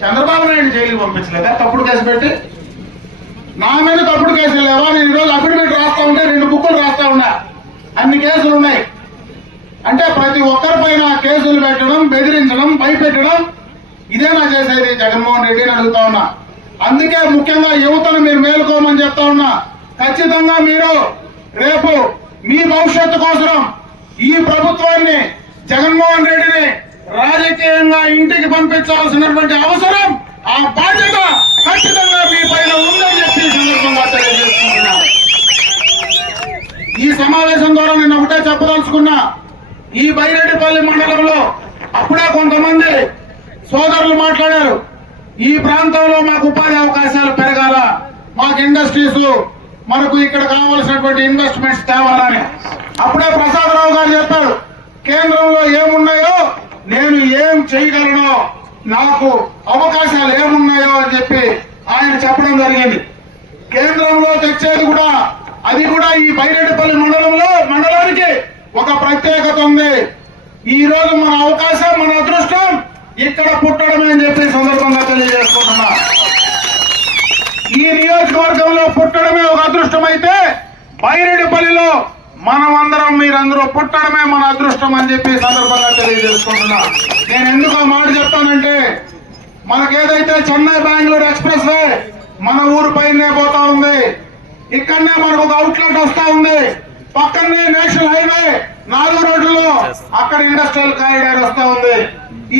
చంద్రబాబు నాయుడు జైలుకి పంపించలేదా? తప్పుడు కేసు పెట్టి? నా మీద తప్పుడు కేసులు లేవా? నేను ఈరోజు అఫిడవిట్ రాస్తా ఉంటే రెండు బుక్కులు రాస్తా ఉన్నా. అన్ని కేసులు ఉన్నాయి. అంటే ప్రతి ఒక్కరిపైన కేసులు పెట్టడం బెదిరించడం భయపెట్టడం ఇదేనా చేసేది జగన్మోహన్ రెడ్డిని అడుగుతా ఉన్నా. అందుకే ముఖ్యంగా యువతను మీరు మేలుకోమని చెప్తా ఉన్నా. ఖచ్చితంగా మీరు రేపు మీ భవిష్యత్తు కోసం ఈ ప్రభుత్వాన్ని జగన్మోహన్ రెడ్డిని రాజకీయ ఇంటికి పంపించాల్సినటువంటి అవసరం ఆ బాధ్యత ఖచ్చితంగా మీ పైన ఉందని చెప్పి ఈ సందర్భంగా ఈ సమావేశం ద్వారా నేను ఒకటే చెప్పదలుచుకున్నా ఈ బైరెడ్డిపల్లి మండలంలో అప్పుడే కొంతమంది సోదరులు మాట్లాడారు ఈ ప్రాంతంలో మాకు ఉపాధి అవకాశాలు పెరగాల మాకు ఇండస్ట్రీస్ మనకు ఇక్కడ కావలసినటువంటి ఇన్వెస్ట్మెంట్స్ తేవాలని. అప్పుడే ప్రసాదరావు గారు చెప్పారు కేంద్రంలో ఏమున్నాయో నేను ఏం చేయగలను? నాకు అవకాశాలు ఏమున్నాయో అని చెప్పి ఆయన చెప్పడం జరిగింది. కేంద్రంలో తెచ్చేది కూడా అది కూడా ఈ బైరెడ్డిపల్లి మండలంలో మండలానికి ఒక ప్రత్యేకత ఉంది. ఈ రోజు మన అవకాశం మన అదృష్టం ఇక్కడ పుట్టడమే అని చెప్పి సందర్భంగా తెలియజేసుకుంటున్నా. ఈ నియోజకవర్గంలో పుట్టడమే ఒక అదృష్టం అయితే బైరెడ్డిపల్లిలో మనం అందరం మీరందరూ పుట్టడమే మన అదృష్టం అని చెప్పి సందర్భంగా తెలియజేసుకుంటున్నా. నేను ఎందుకు మాట చెప్తానంటే మనకేదైతే చెన్నై బెంగళూరు ఎక్స్ప్రెస్ వే మన ఊరు పైనే పోతా ఉంది ఇక్కడనే మనకు ఒక అవుట్లెట్ వస్తా ఉంది పక్కనే నేషనల్ హైవే నాలుగు రోడ్లలో అక్కడ ఇండస్ట్రియల్ కారిడార్ వస్తా ఉంది.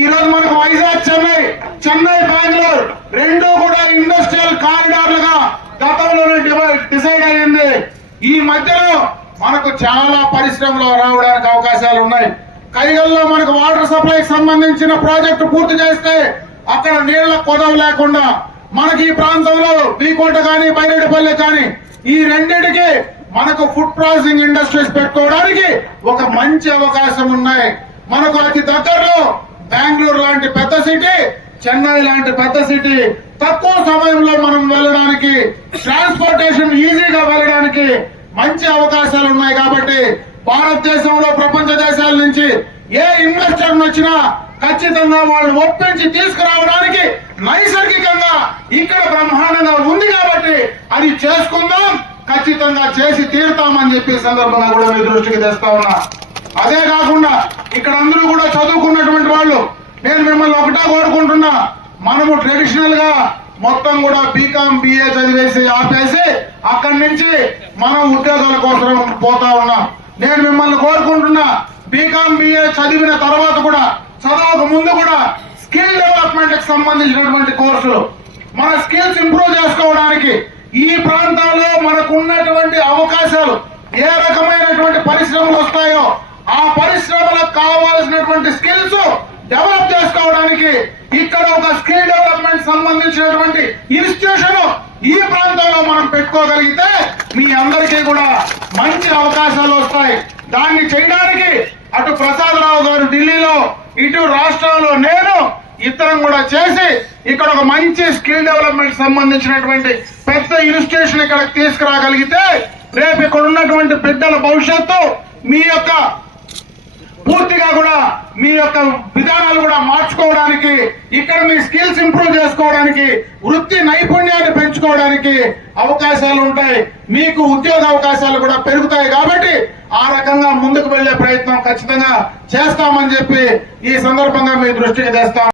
ఈ రోజు మనకు వైజాగ్ చెన్నై చెన్నై బెంగళూరు రెండు కూడా ఇండస్ట్రియల్ కారిడార్లుగా గతంలోనే డిసైడ్ అయ్యింది. ఈ మధ్యలో మనకు చాలా పరిశ్రమలు రావడానికి అవకాశాలు ఉన్నాయి. కైగల్లో మనకు వాటర్ సప్లైకి సంబంధించిన ప్రాజెక్టు పూర్తి చేస్తే అక్కడ నీళ్ళ కొదవ లేకుండా మనకి ఈ ప్రాంతంలో బీకోట కానీ బైరెడ్డిపల్లి కానీ ఈ రెండింటికి మనకు ఫుడ్ ప్రాసెసింగ్ ఇండస్ట్రీస్ పెట్టుకోవడానికి ఒక మంచి అవకాశం ఉన్నాయి. మనకు అతి దగ్గరలో బెంగళూరు లాంటి పెద్ద సిటీ చెన్నై లాంటి పెద్ద సిటీ తక్కువ సమయంలో మనం వెళ్ళడానికి ట్రాన్స్పోర్టేషన్ ఈజీగా వెళ్ళడానికి మంచి అవకాశాలు ఉన్నాయి కాబట్టి భారతదేశంలో ప్రపంచ దేశాల నుంచి ఏ ఇన్వెస్టర్ వచ్చినా ఖచ్చితంగా వాళ్ళు ఒప్పించి తీసుకురావడానికి నైసర్గికంగా ఇక్కడ బ్రహ్మాండంగా ఉంది కాబట్టి అది చేసుకుందాం ఖచ్చితంగా చేసి తీరుతామని చెప్పి సందర్భంగా కూడా మీ దృష్టికి తెస్తా ఉన్నా. అదే కాకుండా ఇక్కడ అందరూ కూడా చదువుకున్నటువంటి వాళ్ళు నేను మిమ్మల్ని ఒకటే కోరుకుంటున్నా మనము ట్రెడిషనల్గా మొత్తం కూడా బీకామ్ బిఏ చదివేసి ఆపేసి అక్కడి నుంచి మనం ఉద్యోగాల కోసం పోతా ఉన్నాం. నేను మిమ్మల్ని కోరుకుంటున్నా బీకామ్ బిఏ చదివిన తర్వాత కూడా చదవక ముందు కూడా స్కిల్ డెవలప్మెంట్కి సంబంధించినటువంటి కోర్సులు. మన స్కిల్స్ ఇంప్రూవ్ చేసుకోవడానికి ఈ ప్రాంతంలో మనకు ఉన్నటువంటి అవకాశాలు ఏ రకమైనటువంటి పరిశ్రమలు వస్తాయో ఆ పరిశ్రమలకు కావాల్సినటువంటి స్కిల్స్ డెవలప్ చేసుకోవడానికి ఇక్కడ ఒక స్కిల్ డెవలప్మెంట్ సంబంధించినటువంటి ఇన్స్టిట్యూషన్ ఈ ప్రాంతంలో మనం పెట్టుకోగలిగితే మీ అందరికీ కూడా మంచి అవకాశాలు వస్తాయి. దాన్ని చేయడానికి అటు ప్రసాదరావు గారు ఢిల్లీలో ఇటు రాష్ట్రంలో నేను ఇతరం కూడా చేసి ఇక్కడ ఒక మంచి స్కిల్ డెవలప్మెంట్ సంబంధించినటువంటి పెద్ద ఇన్స్టిట్యూషన్ ఇక్కడ తీసుకురాగలిగితే రేపు ఇక్కడ ఉన్నటువంటి బిడ్డల భవిష్యత్తు మీ యొక్క పూర్తిగా కూడా మీ యొక్క విధానాలు కూడా మార్చుకోవడానికి ఇక్కడ మీ స్కిల్స్ ఇంప్రూవ్ చేసుకోవడానికి వృత్తి నైపుణ్యాన్ని పెంచుకోవడానికి అవకాశాలు ఉంటాయి. మీకు ఉద్యోగ అవకాశాలు కూడా పెరుగుతాయి కాబట్టి ఆ రకంగా ముందుకు వెళ్ళే ప్రయత్నం ఖచ్చితంగా చేస్తామని చెప్పి ఈ సందర్భంగా మీ దృష్టికి తెస్తాం.